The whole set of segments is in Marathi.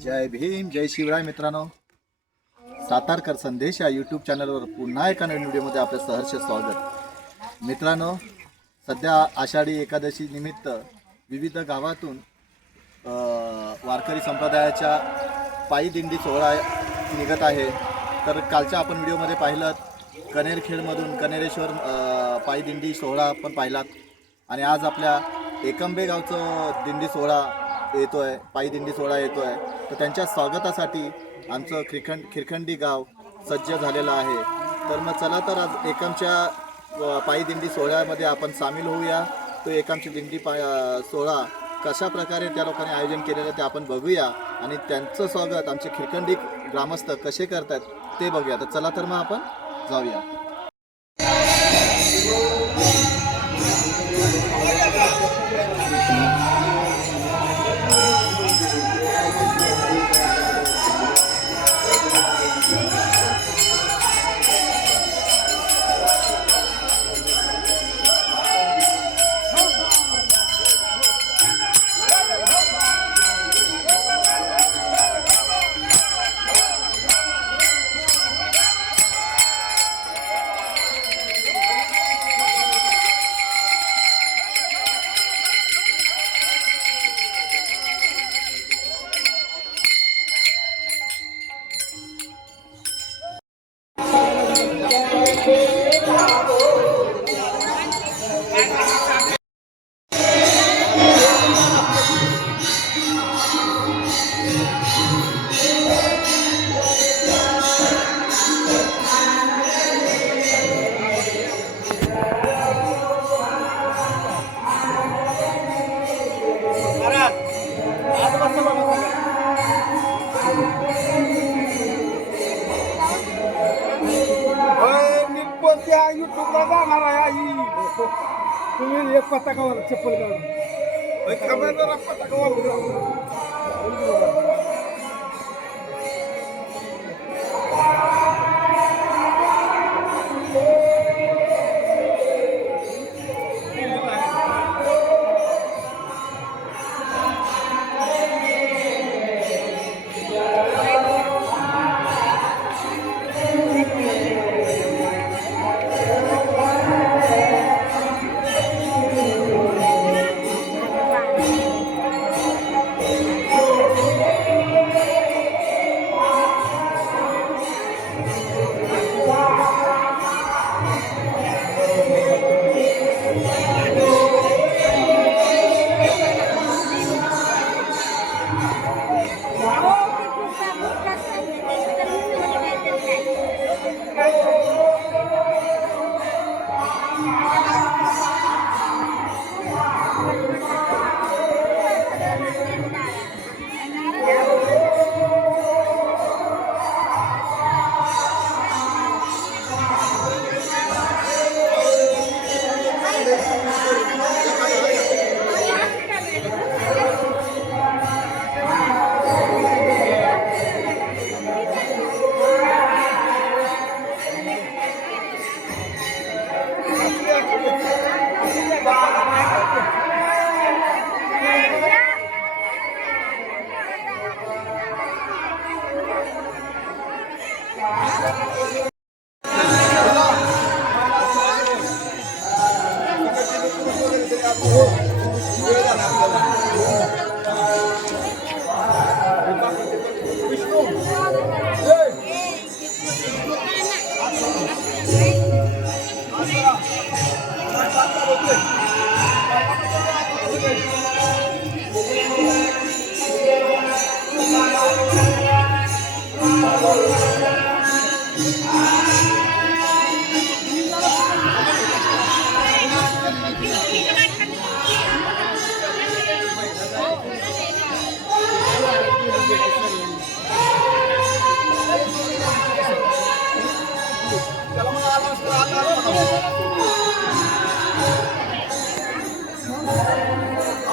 जय भीम, जय शिवराय. मित्रांनो, सातारकर संदेश या यूट्यूब चॅनलवर पुन्हा एका नवीन व्हिडिओमध्ये आपलं सहर्ष स्वागत. मित्रांनो, सध्या आषाढी एकादशी निमित्त विविध गावातून वारकरी संप्रदायाच्या पायी दिंडी सोहळा निघत आहे. तर कालच्या आपण व्हिडिओमध्ये पाहिलं कनेरखेडमधून कनेरेश्वर पायी दिंडी सोहळा पण पाहिलात आणि आज आपल्या एकंबे गावचं दिंडी सोहळा येतो आहे, पायी दिंडी सोहळा येतो आहे. तर त्यांच्या स्वागतासाठी आमचं खिरखंडी गाव सज्ज झालेलं आहे. तर मग चला तर आज एकमच्या पायी दिंडी सोहळ्यामध्ये आपण सामील होऊया. तो एकमची दिंडी सोहळा कशा प्रकारे त्या लोकांनी आयोजन केलेलं ते आपण बघूया आणि त्यांचं स्वागत आमचे खिरखंडी ग्रामस्थ कसे करतात ते बघूया. तर चला तर मग आपण जाऊया. युट्यूबला जाणार आहे आई. तुम्ही एक पताकावर चप्पल काढून पताकावर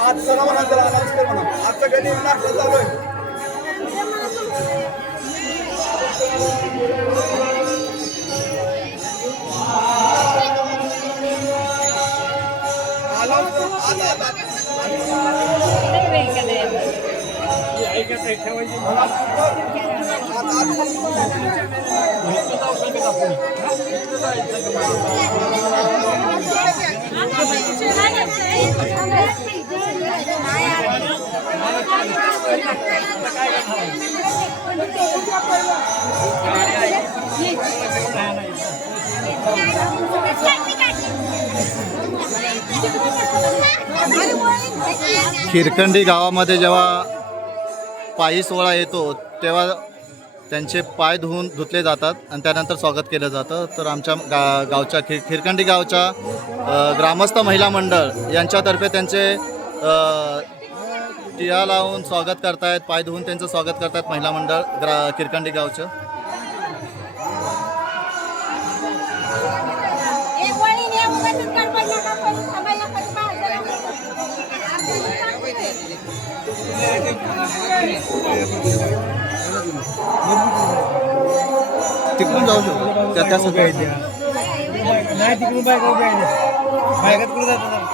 आज चला म्हणा, जरा अनाउन्स कर म्हणा. आजचा गणित नाटक चालू आहे. खिरकंडी गावामध्ये जेव्हा पायी सोहळा येतो तेव्हा त्यांचे पाय धुतले जातात आणि त्यानंतर स्वागत केलं जातं. तर आमच्या गावच्या खिरकंडी गावच्या ग्रामस्थ महिला मंडळ यांच्यातर्फे त्यांचे टिया लावून स्वागत करतायत, पाय धुवून त्यांचं स्वागत करतायत महिला मंडळ खिरकंडी गावचं. तिकडून जाऊ शकतो त्या सगळ्या नाही तिकडून बायका उभ्या आहे बायका तिकडून जातात.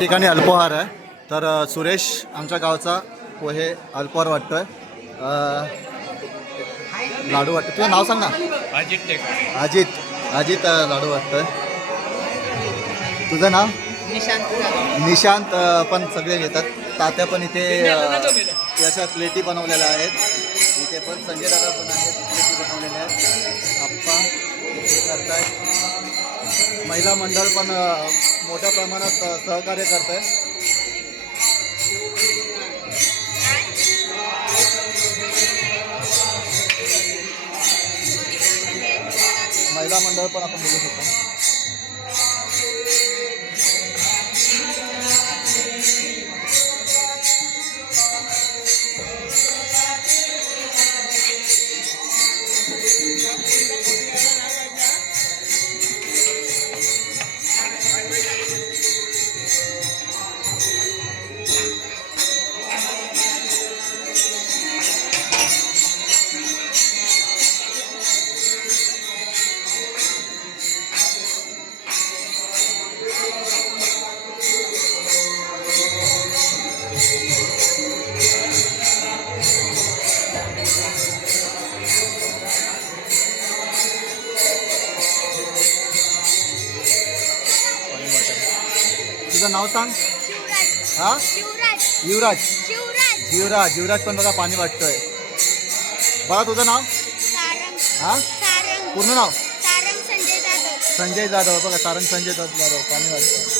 ठिकाणी अल्पोहार आहे. तर सुरेश आमच्या गावचा पोहे अल्पोहार वाटतोय. लाडू वाटतं. तुझं नाव सांग ना. अजित. अजित लाडू वाटतोय. तुझं नाव निशांत. पण सगळे घेतात. तात्या पण इथे याच्या प्लेटी बनवलेल्या आहेत. इथे पण संजय दादा पण आहेत. प्लेटी बनवलेल्या आहेत. आप्पा हे करतायत. महिला मंडळ पण मोठ्या प्रमाणात सहकार्य करत आहे. महिला मंडळ पण आपण बघू शकतो. तुझं नाव सांग. हा युवराज. युवराज. युवराज पण बघा पाणी वाटतोय. बघा तुझं नाव. हा पूर्ण नाव संजय जाधव. बघा सारंग संजय जाधव पाणी वाटतंय.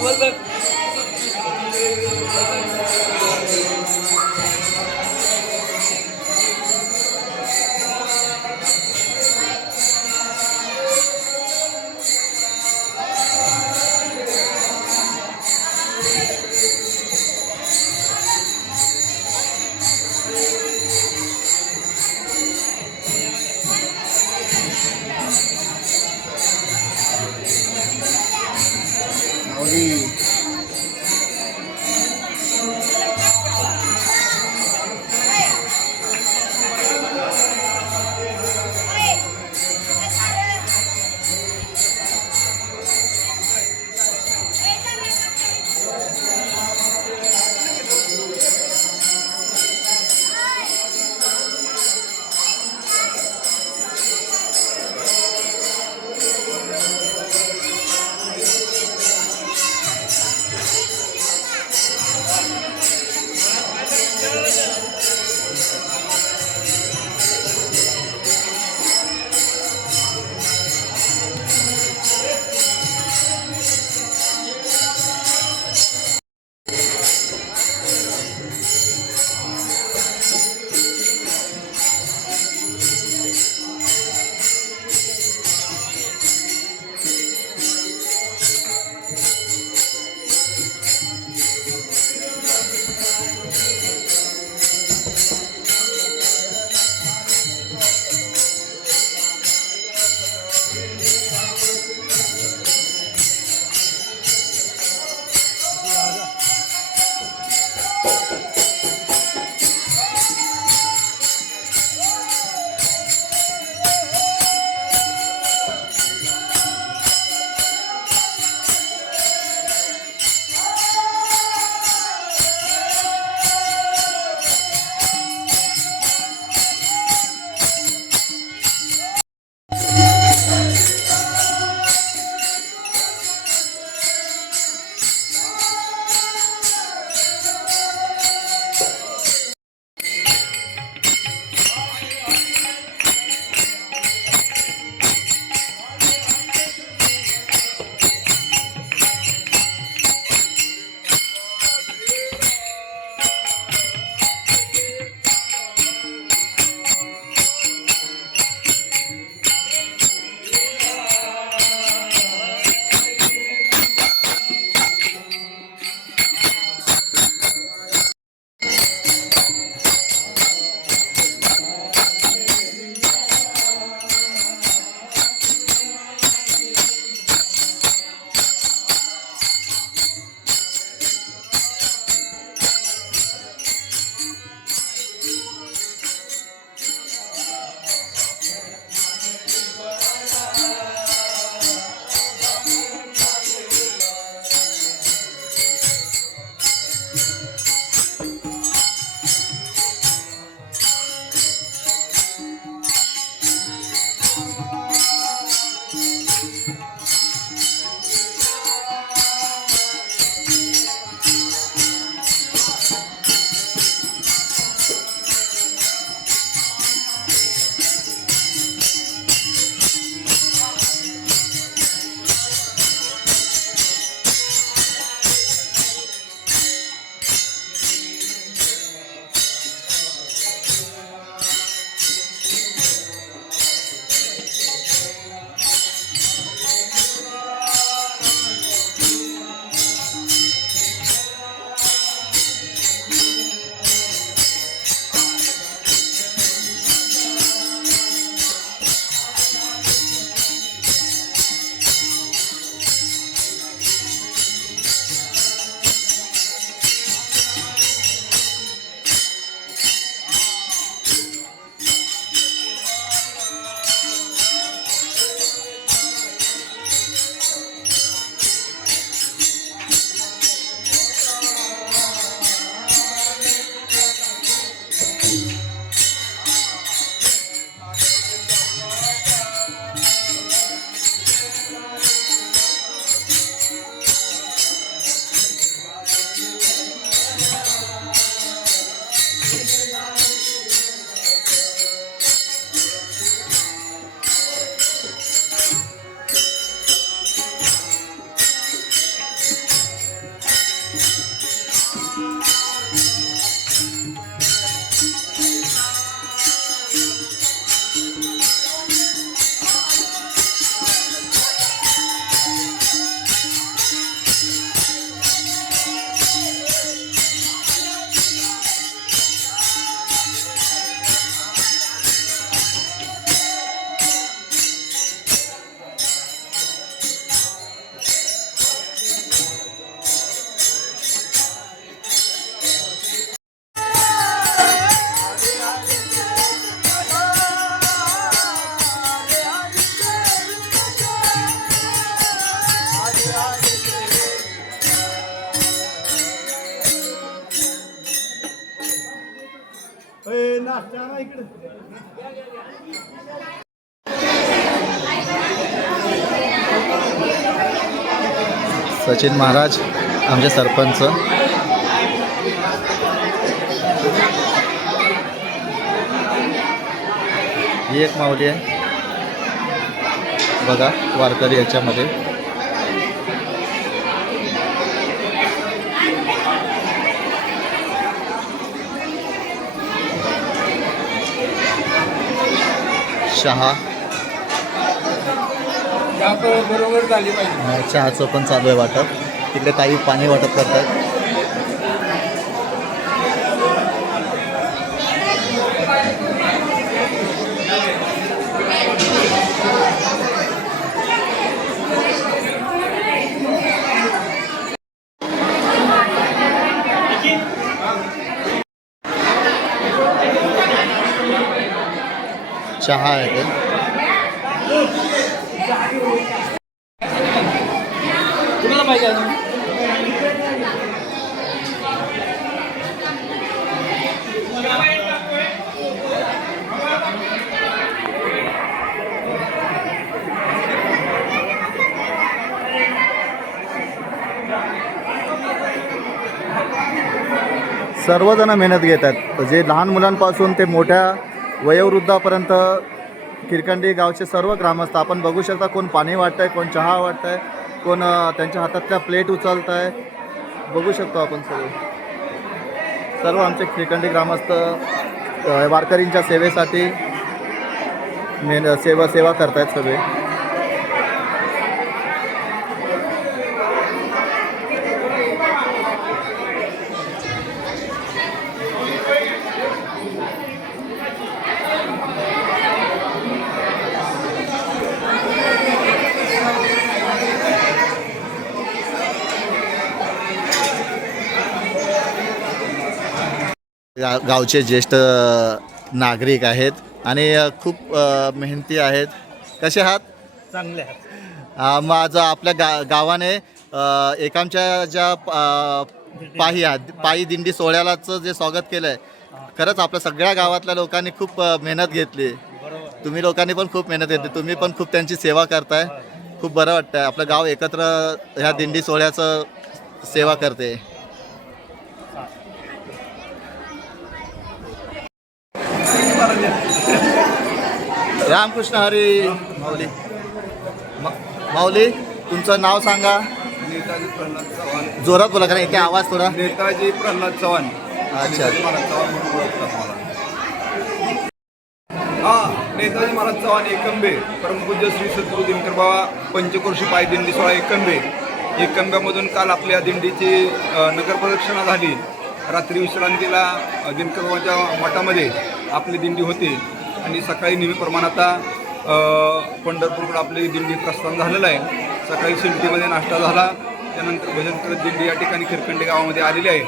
बोल बघ. सचिन महाराज आमचे सरपंच. ही एक माऊली आहे बघा वारकरी याच्यामध्ये. चहा बरोबर झाली पाहिजे. चहाचं पण चालू आहे वाटप. तिकडे ताई पाणी वाटप करतात. चहा आहे ते. कुणाला पाहिजे अजून? सर्वजण मेहनत घेत आहेत. जे लहान मुलांपासून ते मोठ्या वयोवृद्धापर्यंत किरकंडी गावचे सर्व ग्रामस्थ आपण बघू शकता. कोण पाणी वाटत आहे, कोण चहा वाटत आहे, कोण त्यांच्या हातातल्या प्लेट उचलत आहे. बघू शकतो आपण सर्व आमचे किरकंडी ग्रामस्थ वारकरींच्या सेवेसाठी सेवा करत आहेत सगळे. गावचे ज्येष्ठ नागरिक आहेत आणि खूप मेहनती आहेत. कसे आहात? चांगले आहेत. माझं आपल्या गावाने एकामच्या ज्या पायी दिंडी सोहळ्यालाचं जे स्वागत केलं आहे, खरंच आपल्या सगळ्या गावातल्या लोकांनी खूप मेहनत घेतली. तुम्ही लोकांनी पण खूप मेहनत घेतली. तुम्ही पण खूप त्यांची सेवा करताय. खूप बरं वाटतं आहे. आपलं गाव एकत्र ह्या दिंडी सोहळ्याचं सेवा करते. रामकृष्ण हरी. माऊली माऊली तुमचं नाव सांगा. नेताजी प्रल्हाद चव्हाण. जोरात बोला कारण इथे आवाज थोडा. नेताजी प्रल्हाद चव्हाण. अच्छा. नेताजी महाराज चव्हाण म्हणून ओळखतात मला. नेताजी महाराज चव्हाण एकंबे परमपूज्य श्री सद्गुरू दिनकर बाबा पंचक्रोशी पायी दिंडी सोहळा एकंब्यामधून काल आपल्या दिंडीची नगर प्रदक्षिणा झाली. रात्री विश्रांतीला दिनकर बाबाच्या मठामध्ये आपली दिंडी होती आणि सकाळी नेहमीप्रमाणे आता पंढरपूरकडे आपली दिंडी प्रस्थान झालेलं आहे. सकाळी शिलटीमध्ये नाश्ता झाला. त्यानंतर भजन करत दिंडी या ठिकाणी किरकंडी गावामध्ये आलेली आहे.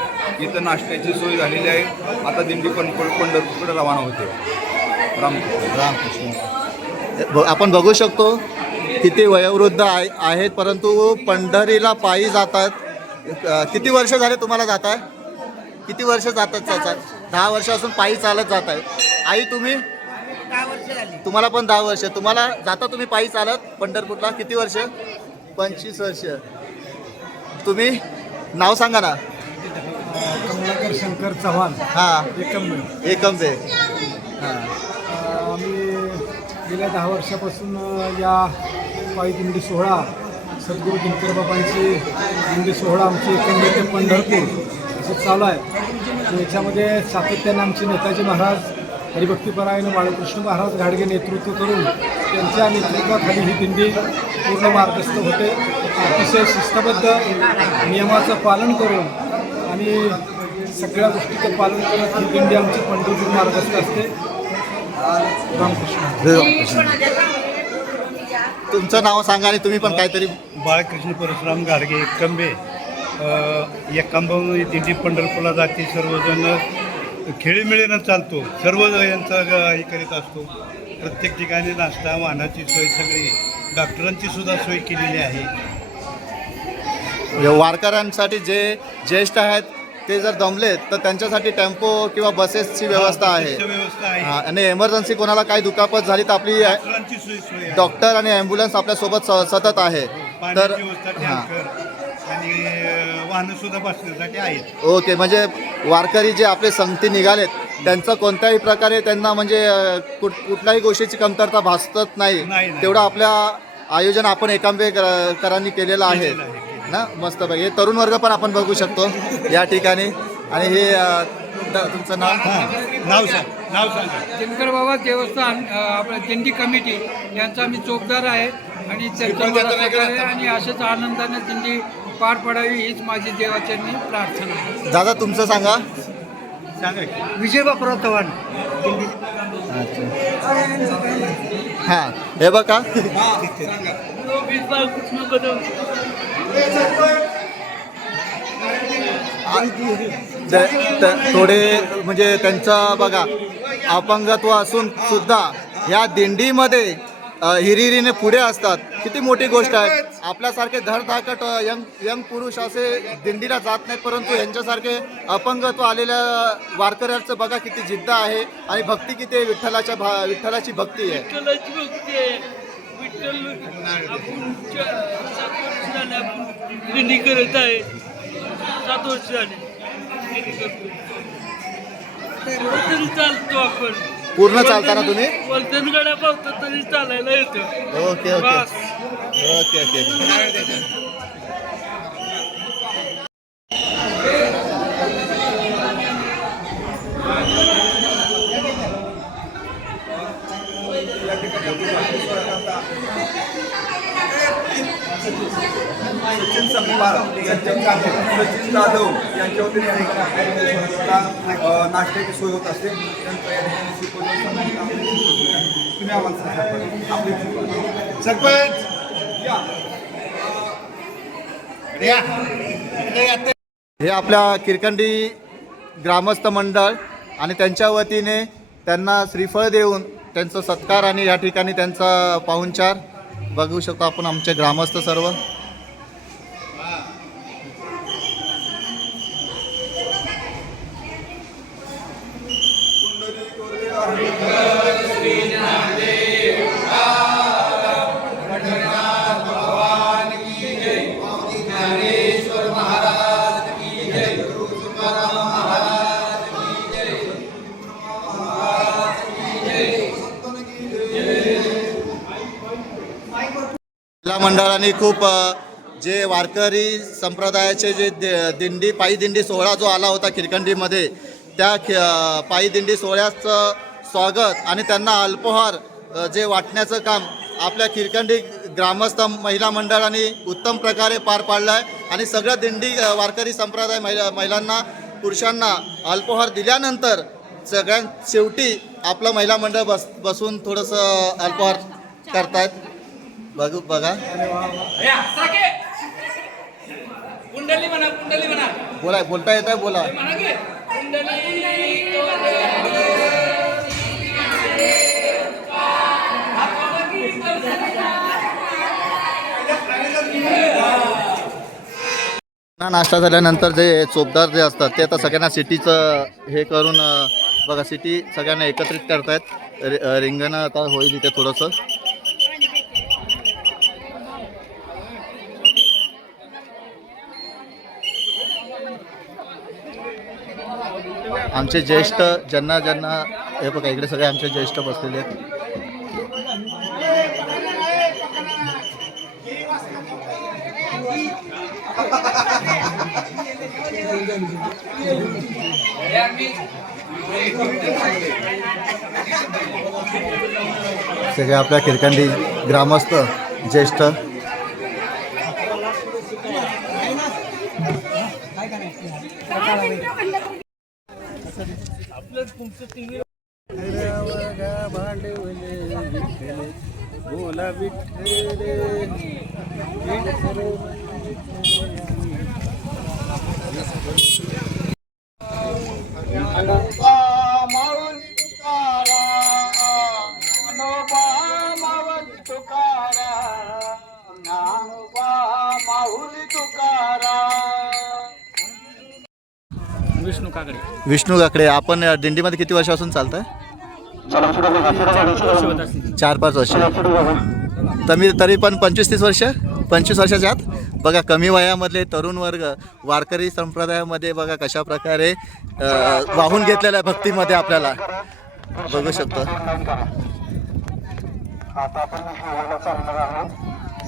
इथं नाश्त्याची सोय झालेली आहे. आता दिंडी पंढरपूरकडे रवाना होते. रामकृष्ण. आपण बघू शकतो किती वयोवृद्ध आहेत परंतु पंढरीला पायी जातात. किती वर्ष झाले तुम्हाला जात आहे? किती वर्ष जातात? 10 वर्षापासून पायी चालत जात आहे. आई तुम्ही? 10 वर्ष झाली. तुम्हाला पण 10 वर्ष. तुम्हाला जाता तुम्ही पायी चालत पंढरपूरला किती वर्ष? 25 वर्ष. तुम्ही नाव सांगा ना. कमलाकर शंकर चव्हाण. हां एकंबे. हां आम्ही गेल्या 10 वर्षापासून या पायी दिंडी सोहळा सद्गुरू दिनकर बाबांची दिंडी सोहळा आमची एकंबे ते पंढरपूर असं चालू आहे. याच्यामध्ये सातत्याने आमचे नेताजी महाराज हरिभक्तीपरायण बाळकृष्ण महाराज घाडगे नेतृत्व करून त्यांच्या नेतृत्वाखाली ही दिंडी पूर्ण मार्गस्थ होते. अतिशय शिस्तबद्ध नियमाचं पालन करून आणि सगळ्या गोष्टीचं पालन करत ही दिंडी आमची पंढरपूर मार्गस्थ असते. रामकृष्ण. तुमचं नाव सांगा आणि तुम्ही पण काहीतरी. बाळकृष्ण परशुराम गाडगे एकंबे. एकंबामध्ये दिंडी पंढरपूरला जाते. सर्वजण खेळीमेळीनं चालतो. सर्व यांचा हे करीत असतो. प्रत्येक ठिकाणी नाश्ता वाहनाची सोय सगळी डॉक्टरांची सुद्धा सोय केलेली आहे. वारकऱ्यांसाठी जे ज्येष्ठ आहेत ते जर दमलेत तर त्यांच्यासाठी टेम्पो किंवा बसेसची व्यवस्था आहे. व्यवस्था आहे. हा, आणि एमर्जन्सी कोणाला काही दुखापत झाली तर आपली डॉक्टरांची सोय आहे. डॉक्टर आणि ॲम्ब्युलन्स आपल्यासोबत सतत आहे. तर पाण्याची व्यवस्था हां, टँकर आणि वाहनं सुद्धा बसण्यासाठी आहेत. ओके. म्हणजे वारकरी जे आपले संगती निघालेत त्यांचं कोणत्याही प्रकारे त्यांना म्हणजे कुठल्याही गोष्टीची कमतरता भासत नाही. नाही. तेवढं आपल्या आयोजन आपण करांनी केलेलं आहे केलेलं आहे. ना. मस्त बघ, हे तरुण वर्ग पण आपण बघू शकतो या ठिकाणी. आणि हे तुमचं नाव? नाव सांगा. दिनकर बाबा देवस्थान आपलं दिंडी कमिटी यांचा मी चौकदार आहे आणि त्यांचा मला सहकार्य आहे आणि अशाच आनंदाने दिंडी पार पडावी हीच माझी देवाचरणी प्रार्थना आहे. दादा तुमचं सांगा. सांगा की. विजय बापराव चव्हाण. हां, हे बघा. थोडे म्हणजे त्यांचं बघा अपंगत्व असून सुद्धा या दिंडीमध्ये हिरिरीने पुढे असतात. किती मोठी गोष्ट आहे. आपल्यासारखे धडधाकट यंग पुरुष असे दिंडीला जात नाहीत, परंतु यांच्यासारखे अपंगत्व आलेल्या वारकऱ्यांचं बघा किती जिद्द आहे आणि भक्ती किती आहे. विठ्ठलाची भक्ती आहे. दिंडी करत आहे 7 वर्ष झाली. तरी चालतो आपण पूर्ण चालताना तुम्ही? वलतन गाड्या पावतो तरी चालायला येतो. ओके ओके बस. Okay okay. सचिन संगपाळ, सचिन जाधव यांच्या वतीने या ठिकाणी नाश्त्याची सोय होत असते. त्यांचं या ठिकाणी तुम्ही आम्हाला सरपंच हे आपल्या किरकंडी ग्रामस्थ मंडळ आणि त्यांच्या वतीने त्यांना श्रीफळ देऊन त्यांचा सत्कार आणि या ठिकाणी त्यांचा पाहुणचार बघू शकतो आपण. आमचे ग्रामस्थ सर्व महिला मंडळाने खूप जे वारकरी संप्रदायाचे जे पायी दिंडी सोहळा जो आला होता किरकंडीमध्ये, त्या पायी दिंडी सोहळ्याचं स्वागत आणि त्यांना अल्पोहार जे वाटण्याचं काम आपल्या किरकंडी ग्रामस्थ महिला मंडळाने उत्तम प्रकारे पार पाडलं आहे. आणि सगळ्या दिंडी वारकरी संप्रदाय महिलांना पुरुषांना अल्पोहार दिल्यानंतर सगळ्यात शेवटी आपलं महिला मंडळ बसून थोडंसं अल्पोहार करतायत. बघा कुंडली म्हणा, कुंडली म्हणा, बोलता येत आहे, बोला. म्हणा की कुंडली. नाश्ता झाल्यानंतर जे चोपदार जे असतात ते आता सगळ्यांना सिटीचं हे करून बघा सिटी सगळ्यांना एकत्रित करतायत. रिंगणं आता होईल इथे थोडंसं. आमचे ज्येष्ठ ज्यांना हे बघा इकडे सगळे आमचे ज्येष्ठ बसलेले आहेत. सगळे आपल्या किरकंडी ग्रामस्थ ज्येष्ठ बोला विठ्ठल विष्णू काकडे विष्णू काकडे. आपण दिंडीमध्ये किती वर्षापासून चालताय? 4 वर्ष होत असतील. 4-5 वर्ष. तरी पण 25-30 वर्ष, 25 वर्षाच्या आत. बघा कमी वयामधले तरुण वर्ग वारकरी संप्रदायामध्ये बघा कशा प्रकारे वाहून घेतलेल्या भक्तीमध्ये आपल्याला बघू शकतो. आता आपण शिवाला चालणार आहोत.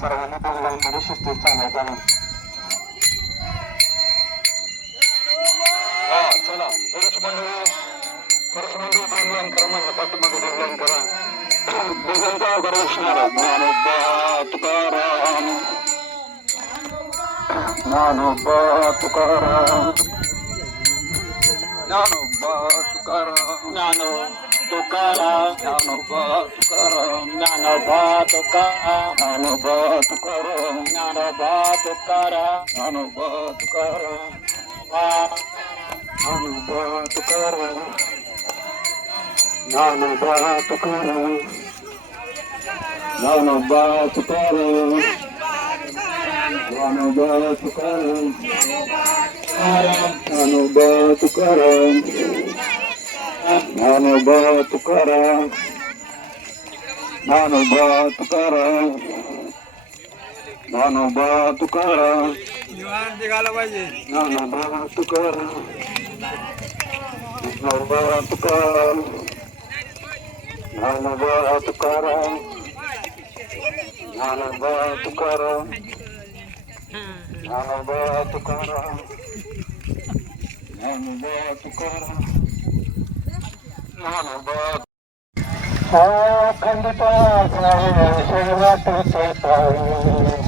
सर्वांनी दोन लाईनमध्ये शिस्तीत चालायचं आहे. चला पुरुष मंडळी दोन लाईन करा. माझ्या पाठीमागे दोन लाईन करा. दोघांचा अवघड असणार. ज्ञानोबा तुकाराम, ज्ञानोबा तुकाराम, ज्ञानोबा तुकाराम, तुकाराम, ज्ञानोबा तुकाराम, ज्ञानोबा तुकाराम, ज्ञानोबा तुकाराम, ज्ञानोबा तुकाराम, ज्ञानोबा तुकाराम, ज्ञानोबा तुकाराम, ज्ञानोबा तुकाराम, ज्ञानोबा तुकाराम, ज्ञानोबा तुकाराम, ज्ञानोबा तुकाराम, ज्ञानोबा तुकाराम, ज्ञानोबा तुकाराम, ज्ञानोबा तुकाराम, निघाला पाहिजे. ज्ञानोबा तुकाराम, ज्ञानोबा तुकाराम, ज्ञानोबा तुकाराम, ज्ञानोबा तुकाराम, ज्ञानोबा तुकाराम, ज्ञानोबा तुकाराम, ज्ञानोबा. खंडिता शिवरात्रीचे पायी.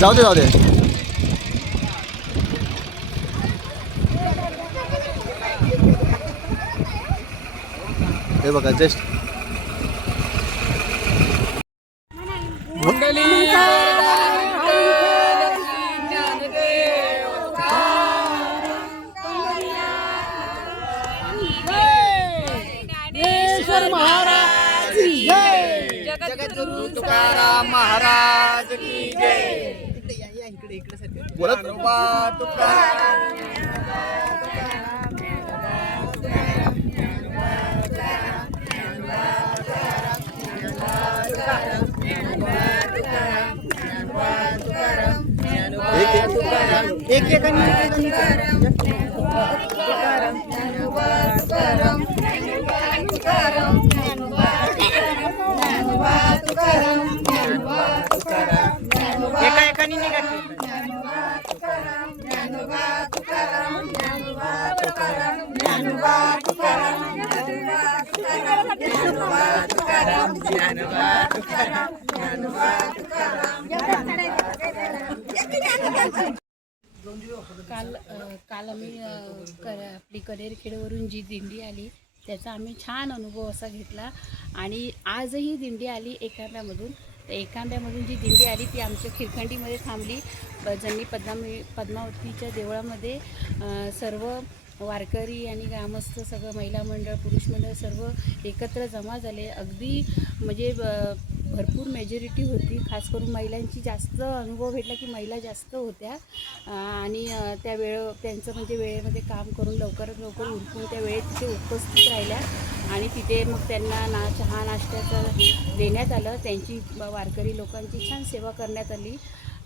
जाऊ दे जाऊ दे. हे बघा जस्ट जगद्गुरु तुकाराम महाराज की जय. बोला. काल आम्ही आपली कनेरखेडवरून जी दिंडी आली त्याचा आम्ही छान अनुभव असा घेतला. आणि आजही दिंडी आली एकांब्यामधून. एकांब्यामधून जी दिंडी आली ती आमच्या खिरखंडीमध्ये थांबली. ज्यांनी पद्मावतीच्या देवळामध्ये सर्व वारकरी आणि ग्रामस्थ सगळं महिला मंडळ पुरुष मंडळ सर्व एकत्र जमा झाले. अगदी म्हणजे भरपूर मेजॉरिटी होती. खास करून महिलांची जास्त अनुभव भेटला की महिला जास्त होत्या. आणि त्यांचं म्हणजे वेळेमध्ये काम करून लवकरात लवकर उरकून त्या वेळेत तिथे उपस्थित राहिल्या. आणि तिथे मग त्यांना चहा नाश्त्याचं देण्यात आलं. त्यांची वारकरी लोकांची छान सेवा करण्यात आली.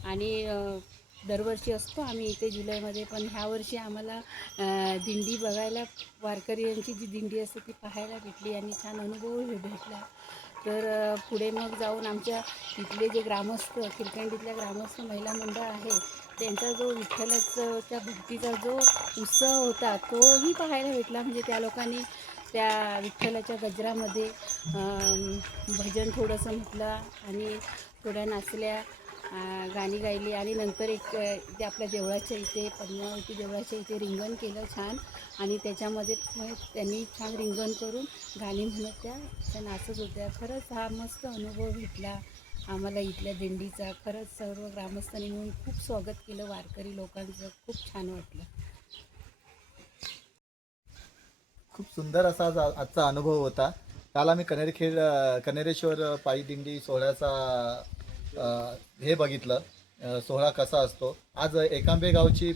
आणि दरवर्षी असतो आम्ही इथे जुलैमध्ये, पण ह्या वर्षी आम्हाला दिंडी बघायला वारकऱ्यांची जी दिंडी असते ती पाहायला भेटली आणि छान अनुभव भेटला. तर पुढे मग जाऊन आमच्या इथले जे ग्रामस्थ खिरखंडीतल्या ग्रामस्थ महिला मंडळ आहे त्यांचा जो विठ्ठलाच्या भक्तीचा जो उत्सव होता तोही पाहायला भेटला. म्हणजे त्या लोकांनी त्या विठ्ठलाच्या गजरामध्ये भजन थोडंसं म्हटलं आणि थोड्या नाचल्या गाणी गायली आणि नंतर एक ते आपल्या देवळाच्या इथे पद्मावती देवळाच्या इथे रिंगण केलं छान आणि त्याच्यामध्ये त्यांनी छान रिंगण करून गाणी म्हणत त्या नाचत होत्या. खरंच हा मस्त अनुभव भेटला आम्हाला इथल्या दिंडीचा. खरंच सर्व ग्रामस्थांनी मिळून खूप स्वागत केलं वारकरी लोकांचं. खूप छान वाटलं. खूप सुंदर असा आजचा अनुभव होता. काल आम्ही कनेरेश्वर पायी दिंडी सोहळ्याचा हे बघितलं, सोहळा कसा असतो. आज एकांबे गावची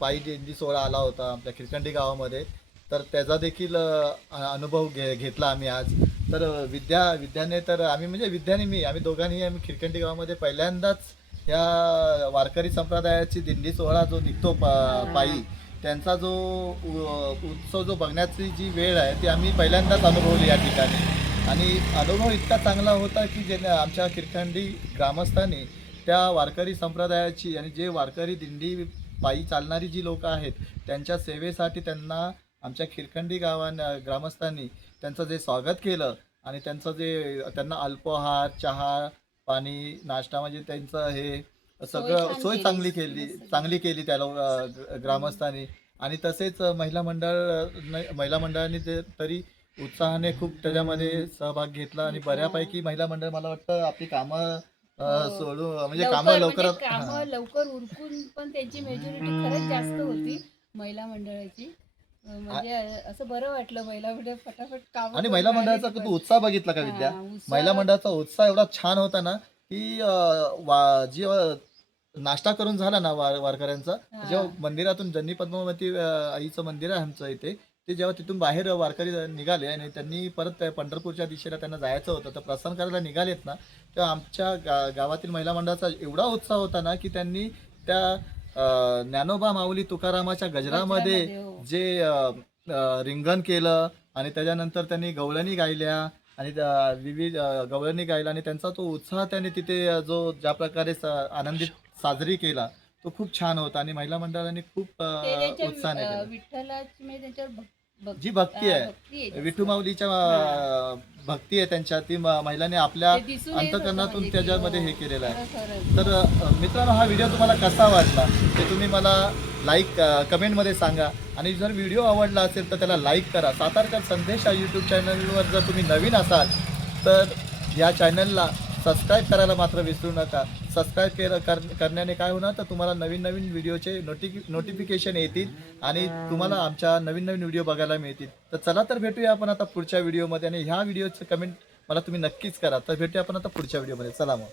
पायी दिंडी सोहळा आला होता आपल्या खिरकंडी गावामध्ये, तर त्याचा देखील अनुभव घेतला आम्ही आज. तर विद्याने तर आम्ही म्हणजे विद्याने आम्ही दोघांनी आम्ही खिरकंडी गावामध्ये पहिल्यांदाच या वारकरी संप्रदायाची दिंडी सोहळा जो निघतो पायी, त्यांचा जो उत्सव जो बघण्याची जी वेळ आहे ती आम्ही पहिल्यांदाच अनुभवली या ठिकाणी. आणि अनुभव इतका चांगला होता की जे आमच्या खिरखंडी ग्रामस्थांनी त्या वारकरी संप्रदायाची आणि जे वारकरी दिंडी पायी चालणारी जी लोक आहेत त्यांच्या सेवेसाठी त्यांना आमच्या खिरखंडी ग्रामस्थांनी त्यांचं जे स्वागत केलं आणि त्यांचं जे त्यांना अल्पोहार, चहा, पाणी, नाश्ता म्हणजे त्यांचं हे सगळं सोय चांगली केली त्या ग्रामस्थांनी. आणि तसेच महिला मंडळाने तरी उत्साहाने खूप त्याच्यामध्ये सहभाग घेतला आणि बऱ्यापैकी महिला मंडळ मला वाटतं आपली कामं सोडून म्हणजे कामं लवकर उरकून पण त्यांची मेजॉरिटी खरंच जास्त होती महिला मंडळाची. म्हणजे असं बरं वाटलं महिला मंडळ फटाफट काम. आणि महिला मंडळाचा तू उत्साह बघितला का विद्या? महिला मंडळाचा उत्साह एवढा छान होता ना की जी नाश्ता करून झाला ना वारकऱ्यांचा, जेव्हा मंदिरातून जन्नी पद्मावती आईचं मंदिर आहे आमचं इथे, ते जेव्हा तिथून बाहेर वारकरी निघाले आणि त्यांनी परत पंढरपूरच्या दिशेला त्यांना जायचं होतं तर प्रस्थान करायला निघालेत ना, तेव्हा आमच्या गावातील महिला मंडळाचा एवढा उत्साह होता ना की त्यांनी त्या ज्ञानोबा माऊली तुकारामाच्या गजरामध्ये जे रिंगण केलं आणि त्याच्यानंतर त्यांनी गवळणी गायल्या आणि विविध गवळणी गायला आणि त्यांचा तो उत्साह त्यांनी तिथे ज्या प्रकारे आनंदित साजरी केला तो खूप छान होता. आणि महिला मंडळाने खूप उत्साहाने केला. विठ्ठलाची म्हणजे त्यांच्यावर जी भक्ती आहे, विठू माऊलीच्या भक्ती आहे त्यांच्या, ती महिलांनी आपल्या अंतकरणातून त्याच्यामध्ये हे केलेलं आहे. तर मित्रांनो, हा व्हिडिओ तुम्हाला कसा वाटला ते तुम्ही मला कमेंटमध्ये सांगा. आणि जर व्हिडिओ आवडला असेल तर त्याला लाईक करा. सातारकर संदेश या यूट्यूब चॅनलवर जर तुम्ही नवीन असाल तर या चॅनलला सबस्क्राईब करायला मात्र विसरू नका. सबस्क्राईब करण्याने काय होणार तर तुम्हाला नवीन व्हिडिओचे नोटिफिकेशन येतील आणि तुम्हाला आमच्या नवीन व्हिडिओ बघायला मिळतील. तर चला तर भेटूया आपण आता पुढच्या व्हिडिओमध्ये. आणि ह्या व्हिडिओचं कमेंट मला तुम्ही नक्कीच करा. तर भेटूया आपण आता पुढच्या व्हिडिओमध्ये. चला मग.